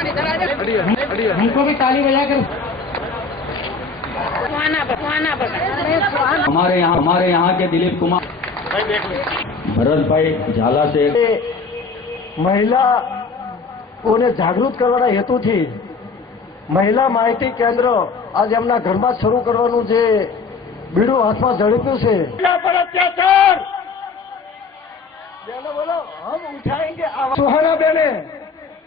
हमको भी ताली बजा कर हमारे यहाँ के दिलीप कुमार भरत भाई झाला से મહિલાઓને જાગૃત કરવાના હેતુથી મહિલા માહિતી કેન્દ્ર આજ એમના ઘરમાં શરૂ કરવાનું જે બીડું હાથમાં ઝડપ્યું છે સુહાના બેને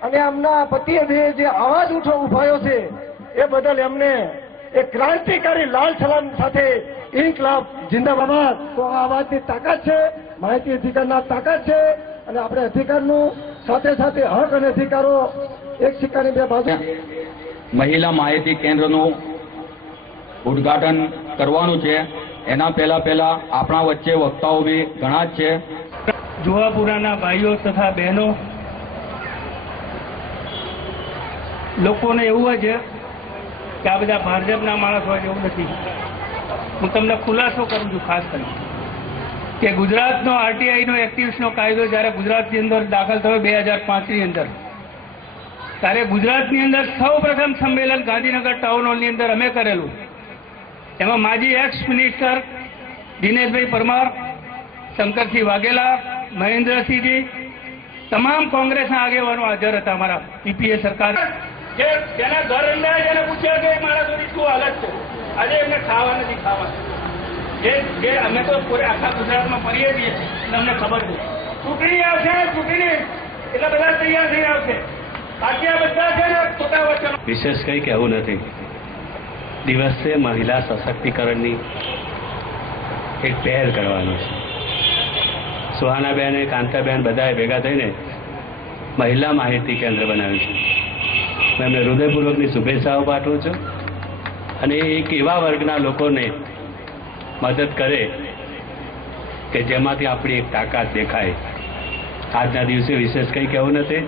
અને એમના પતિએ જે અવાજ ઉઠાવ્યો છે એ બદલ એમને એક ક્રાંતિકારી લાલ સલામ સાથે ઇન્કલાબ જિંદાબાદ. તો આ અવાજની તાકાત છે, માહિતી અધિકારના તાકાત છે અને આપણે અધિકારનું સાથે સાથે હક અને અધિકારો એક સિક્કાની બે બાજુ. મહિલા માહિતી કેન્દ્રનું ઉદ્ઘાટન કરવાનું છે. એના પહેલા આપણા વચ્ચે વક્તાઓ બી ઘણા જ છે. જુવાપુરાના ભાઈઓ તથા બહેનો લોકોને એવું છે કે આ બધા ભાજપના માણસ હોય એવું નથી. હું તમને ખુલાસો કરું છું ખાસ કરીને કે ગુજરાતનો આરટીઆઈનો એક્ટિવિસ્ટનો કાયદો જ્યારે ગુજરાતની અંદર દાખલ થયો 2005ની અંદર, ત્યારે ગુજરાતની અંદર સૌ પ્રથમ સંમેલન ગાંધીનગર ટાઉન હોલની અંદર અમે કરેલું. એમાં માજી એક્સ મિનિસ્ટર દિનેશભાઈ પરમાર, શંકરસિંહ વાઘેલા, મહેન્દ્રસિંહજી, તમામ કોંગ્રેસના આગેવાનો હાજર હતા. અમારા યુપીએ સરકાર જેના ઘર અંદર એને પૂછ્યા કે માણસોની શું હાલત છે, આજે એમને ખાવા નથી ખાવા. જે અમે તો પૂરે આખા ગુજરાતમાં ફરીએ છીએ એટલે અમને ખબર છે. ચૂંટણી આવશે, ચૂંટણી એટલે બધા તૈયાર થઈ આવશે. બાકી આ બધા છે ને ખોટા વચનો. વિશેષ કંઈ કહેવું નથી. દિવસે મહિલા સશક્તિકરણની એક પહેલ કરવાનો છે. સુહાનાબેન, કાંતાબેન બધાએ ભેગા થઈને મહિલા માહિતી કેન્દ્ર બનાવ્યું છે. હું એમને હૃદયપૂર્વકની શુભેચ્છાઓ પાઠવું છું અને એક એવા વર્ગના લોકોને મદદ કરે કે જેમાંથી આપણી એક તાકાત દેખાય. આજના દિવસે વિશેષ કંઈ કહેવું નથી.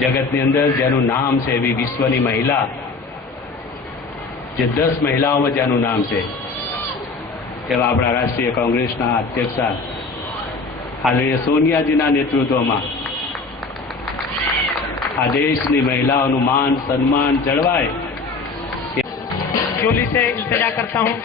જગતની અંદર જેનું નામ છે એવી વિશ્વની મહિલા, જે 10 મહિલાઓમાં જેનું નામ છે એવા આપણા રાષ્ટ્રીય કોંગ્રેસના અધ્યક્ષા આદરણીય સોનિયાજીના નેતૃત્વમાં આ દેશની મહિલાઓનું માન સન્માન જળવાય. जोली से इल्तिजा करता हूँ.